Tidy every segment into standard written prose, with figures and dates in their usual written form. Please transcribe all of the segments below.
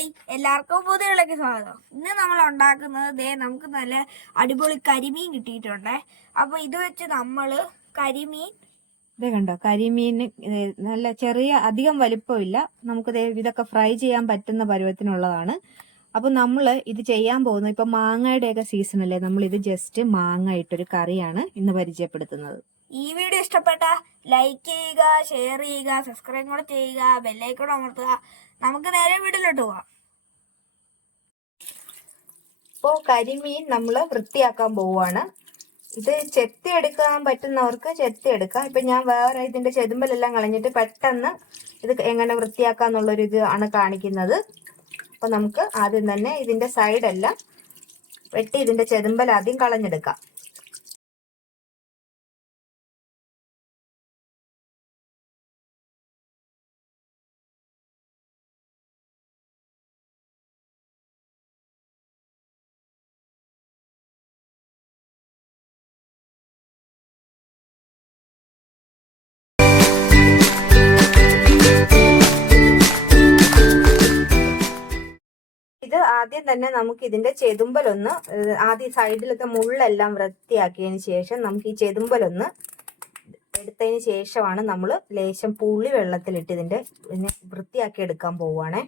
Hi, എല്ലാവർക്കും പുതിയവിളക്ക് സ്വാഗതം. ഇന്ന് നമ്മൾ ഉണ്ടാക്കുന്നത് നമുക്ക് നല്ല അടിപൊളി കരിമീൻ കിട്ടിയിട്ടുണ്ട്. അപ്പൊ ഇത് വെച്ച് നമ്മള് കരിമീൻ കണ്ടോ, കരിമീൻ നല്ല ചെറിയ അധികം വലിപ്പമില്ല. നമുക്ക് ഇതൊക്കെ ഫ്രൈ ചെയ്യാൻ പറ്റുന്ന പരുവത്തിനുള്ളതാണ്. അപ്പൊ നമ്മൾ ഇത് ചെയ്യാൻ പോകുന്നത് ഇപ്പൊ മാങ്ങയുടെയൊക്കെ സീസൺ അല്ലേ, നമ്മൾ ഇത് ജസ്റ്റ് മാങ്ങ ഇട്ടൊരു കറിയാണ് ഇന്ന് പരിചയപ്പെടുത്തുന്നത്. ഈ വീഡിയോ ഇഷ്ടപ്പെട്ട ലൈക്ക് ചെയ്യുക, ഷെയർ ചെയ്യുക, സബ്സ്ക്രൈബ് കൂടെ ചെയ്യുക, ബെല്ലൈക്കൺ അമർത്തുക. നമുക്ക് നേരെ വീട്ടിലോട്ട് പോവാം. ഇപ്പോ കരിമീൻ നമ്മൾ വൃത്തിയാക്കാൻ പോവുകയാണ്. ഇത് ചെത്തി എടുക്കാൻ പറ്റുന്നവർക്ക് ചെത്തി എടുക്കാം. ഇപ്പൊ ഞാൻ വേറെ ഇതിന്റെ ചെതുമ്പലെല്ലാം കളഞ്ഞിട്ട് പെട്ടെന്ന് ഇത് എങ്ങനെ വൃത്തിയാക്കാന്നുള്ളൊരു ഇത് ആണ് കാണിക്കുന്നത്. അപ്പൊ നമുക്ക് ആദ്യം തന്നെ ഇതിന്റെ സൈഡെല്ലാം വെട്ടി ഇതിന്റെ ചെതുമ്പൽ ആദ്യം കളഞ്ഞെടുക്കാം. ഇത് ആദ്യം തന്നെ നമുക്ക് ഇതിന്റെ ചെതുമ്പലൊന്ന് ആദ്യം സൈഡിലത്തെ മുള്ളെല്ലാം വൃത്തിയാക്കിയതിന് ശേഷം നമുക്ക് ഈ ചെതുമ്പലൊന്ന് എടുത്തതിന് ശേഷമാണ് നമ്മൾ ലേശം പുളി വെള്ളത്തിലിട്ട് ഇതിന്റെ വൃത്തിയാക്കി എടുക്കാൻ പോവുകയാണേ.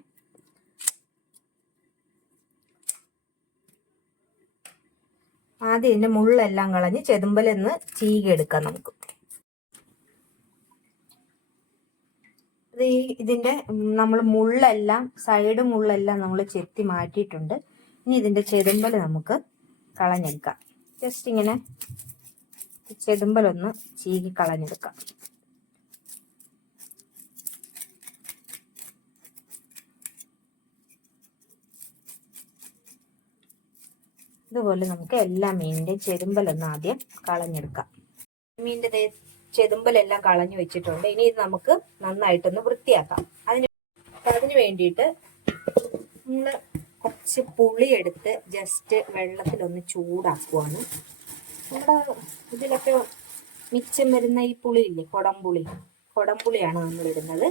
ആദ്യം ഇതിന്റെ മുള്ളെല്ലാം കളഞ്ഞ് ചെതുമ്പലൊന്ന് ചീകിയെടുക്കാം നമുക്ക്. ഇതിന്റെ നമ്മൾ മുള്ളെല്ലാം സൈഡ് മുള്ളെല്ലാം നമ്മൾ ചെത്തി മാറ്റിയിട്ടുണ്ട്. ഇനി ഇതിന്റെ ചെതുമ്പൽ നമുക്ക് കളഞ്ഞെടുക്കാം. ജസ്റ്റ് ഇങ്ങനെ ചെതുമ്പലൊന്ന് ചീകി കളഞ്ഞെടുക്കാം. ഇതുപോലെ നമുക്ക് എല്ലാ മീനിന്റെയും ചെതുമ്പലൊന്ന് ആദ്യം കളഞ്ഞെടുക്കാം. മീനിന്റെ ചെതുമ്പലെല്ലാം കളഞ്ഞു വെച്ചിട്ടുണ്ട്. ഇനി ഇത് നമുക്ക് നന്നായിട്ടൊന്ന് വൃത്തിയാക്കാം. അതിന് വേണ്ടിയിട്ട് നമ്മൾ കുറച്ച് പുളി എടുത്ത് ജസ്റ്റ് വെള്ളത്തിലൊന്ന് ചൂടാക്കുവാണ്. നമ്മുടെ ഇതിലൊക്കെ മിച്ചം വരുന്ന ഈ പുളിയില്ലേ, കൊടംപുളിയാണ് നമ്മൾ ഇടുന്നത്.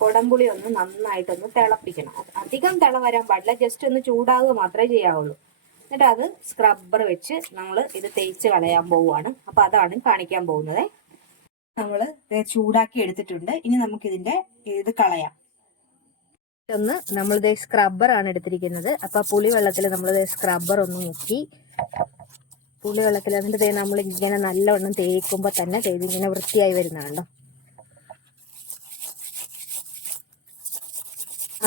കൊടംപുളി ഒന്ന് നന്നായിട്ടൊന്ന് തിളപ്പിക്കണം. അധികം തിള വരാൻ പാടില്ല, ജസ്റ്റ് ഒന്ന് ചൂടാകുക മാത്രമേ ചെയ്യാവുള്ളൂ. എന്നിട്ട് അത് സ്ക്രബ്ബർ വെച്ച് നമ്മൾ ഇത് തേച്ച് കളയാൻ പോവുകയാണ്. അപ്പൊ അതാണ് കാണിക്കാൻ പോകുന്നത്. നമ്മൾ ചൂടാക്കി എടുത്തിട്ടുണ്ട്. ഇനി നമുക്ക് ഇതിന്റെ ഇത് കളയാം. ഒന്ന് നമ്മളിത് സ്ക്രബ്ബർ ആണ് എടുത്തിരിക്കുന്നത്. അപ്പൊ പുളിവെള്ളത്തിൽ നമ്മളിത് സ്ക്രബ്ബർ ഒന്ന് മുക്കി പുളിവെള്ളത്തിൽ അതിന്റെ നമ്മൾ ഇങ്ങനെ നല്ലവണ്ണം തേക്കുമ്പോ തന്നെ ഇങ്ങനെ വൃത്തിയായി വരുന്നതാണല്ലോ.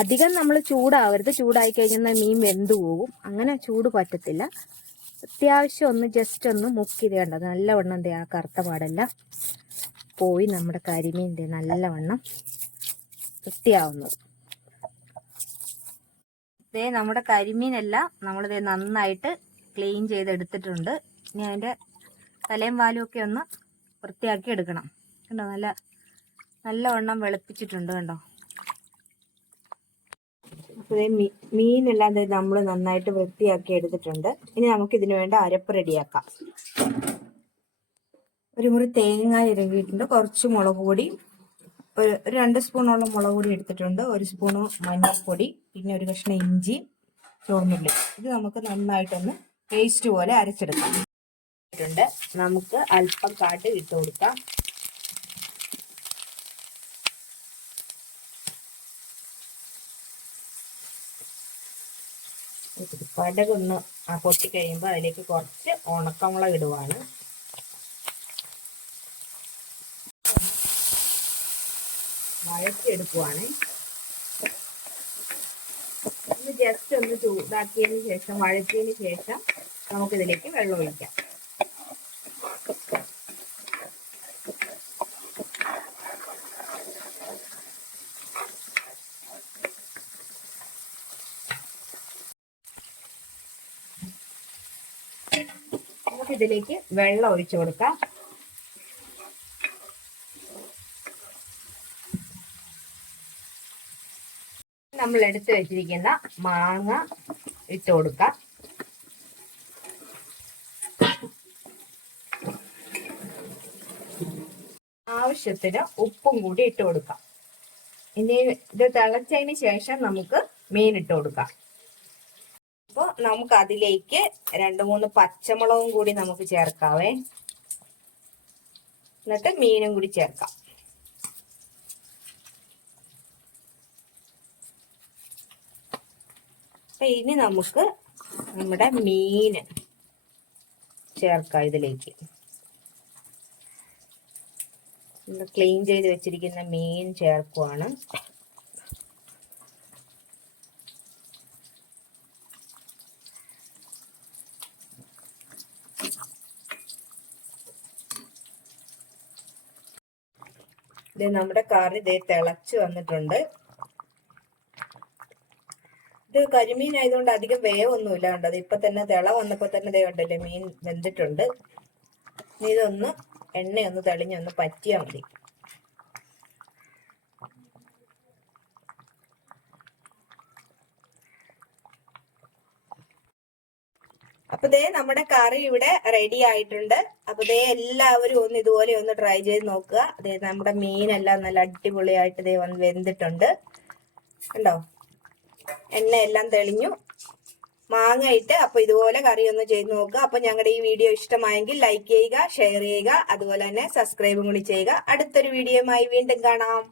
അധികം നമ്മൾ ചൂടാവരുത്, ചൂടായി കഴിഞ്ഞാൽ മീൻ വെന്തു പോകും. അങ്ങനെ ചൂട് പറ്റത്തില്ല. അത്യാവശ്യം ഒന്ന് ജസ്റ്റ് ഒന്ന് മുക്കി തേണ്ടത് നല്ലവണ്ണം ആ കറുത്ത പാടെല്ലാം പോയി നമ്മുടെ കരിമീൻ്റെ നല്ലവണ്ണം വൃത്തിയാവുന്നത്. നമ്മുടെ കരിമീനെല്ലാം നമ്മളിത് നന്നായിട്ട് ക്ലീൻ ചെയ്തെടുത്തിട്ടുണ്ട്. ഇനി അതിൻ്റെ തലയും വാലും ഒക്കെ ഒന്ന് വൃത്തിയാക്കി എടുക്കണം. കണ്ടോ, നല്ലവണ്ണം വെളുപ്പിച്ചിട്ടുണ്ട് കണ്ടോ. മീനെല്ലാം നമ്മൾ നന്നായിട്ട് വൃത്തിയാക്കി എടുത്തിട്ടുണ്ട്. ഇനി നമുക്ക് ഇതിനു വേണ്ട അരപ്പ് റെഡിയാക്കാം. ഒരു മുറി തേങ്ങ ഇറങ്ങിയിട്ടുണ്ട്, കുറച്ച് മുളക് പൊടി, ഒരു 2 സ്പൂണോളം മുളക് പൊടി എടുത്തിട്ടുണ്ട്, 1 സ്പൂണ് മഞ്ഞൾപ്പൊടി, പിന്നെ ഒരു കഷ്ണം ഇഞ്ചി, ചുവന്നുള്ളി. ഇത് നമുക്ക് നന്നായിട്ടൊന്ന് പേസ്റ്റ് പോലെ അരച്ചെടുക്കാം. നമുക്ക് അല്പം കാട്ട് ഇട്ട് കൊടുക്കാം. കടുകൊന്ന് പൊട്ടിക്കഴിയുമ്പോൾ അതിലേക്ക് കുറച്ച് ഉണക്കമുളക് ഇടുവാണ്. വഴറ്റിയെടുക്കുവാണ്. ഒന്ന് ജസ്റ്റ് ഒന്ന് ചൂടാക്കിയതിന് ശേഷം, വഴറ്റിയതിന് ശേഷം നമുക്കിതിലേക്ക് വെള്ളം ഒഴിക്കാം. ഇതിലേക്ക് വെള്ളം ഒഴിച്ചു കൊടുക്കാം. നമ്മൾ എടുത്തു വെച്ചിരിക്കുന്ന മാങ്ങ ഇട്ട് കൊടുക്കാം. ആവശ്യത്തിന് ഉപ്പും കൂടി ഇട്ട് കൊടുക്കാം. ഇനി ഇത് തിളച്ചതിന് ശേഷം നമുക്ക് മീൻ ഇട്ട് കൊടുക്കാം. അപ്പോൾ നമുക്ക് അതിലേക്ക് 2-3 പച്ചമുളകും കൂടി നമുക്ക് ചേർക്കാവേ. എന്നിട്ട് മീനും കൂടി ചേർക്കാം. അപ്പൊ ഇനി നമുക്ക് നമ്മുടെ മീൻ ചേർക്കാം ഇതിലേക്ക്. ക്ലീൻ ചെയ്ത് വെച്ചിരിക്കുന്ന മീൻ ചേർക്കുവാണ്. ഇത് നമ്മുടെ കറി തിളച്ച് വന്നിട്ടുണ്ട്. ഇത് കരിമീൻ ആയതുകൊണ്ട് അധികം വേവൊന്നുമില്ല കണ്ടോ. അത് ഇപ്പൊ തന്നെ തിള വന്നപ്പോ തന്നെ കണ്ടല്ലേ മീൻ വെന്തിട്ടുണ്ട്. ഇതൊന്ന് എണ്ണയൊന്ന് തെളിഞ്ഞൊന്ന് പറ്റിയാൽ മതി. അപ്പൊ ദേ നമ്മുടെ കറി ഇവിടെ റെഡി ആയിട്ടുണ്ട്. അപ്പൊ ദേ എല്ലാവരും ഒന്ന് ഇതുപോലെ ഒന്ന് ട്രൈ ചെയ്ത് നോക്കുക. അതേ നമ്മുടെ മീനെല്ലാം നല്ല അടിപൊളിയായിട്ട് ദേ വന്ന് വെന്തിട്ടുണ്ട് കണ്ടോ. എണ്ണയെല്ലാം തെളിഞ്ഞു. മാങ്ങ ഇട്ട് അപ്പൊ ഇതുപോലെ കറി ഒന്ന് ചെയ്ത് നോക്കുക. അപ്പൊ ഞങ്ങളുടെ ഈ വീഡിയോ ഇഷ്ടമായെങ്കിൽ ലൈക്ക് ചെയ്യുക, ഷെയർ ചെയ്യുക, അതുപോലെ തന്നെ സബ്സ്ക്രൈബും കൂടി ചെയ്യുക. അടുത്തൊരു വീഡിയോയുമായി വീണ്ടും കാണാം.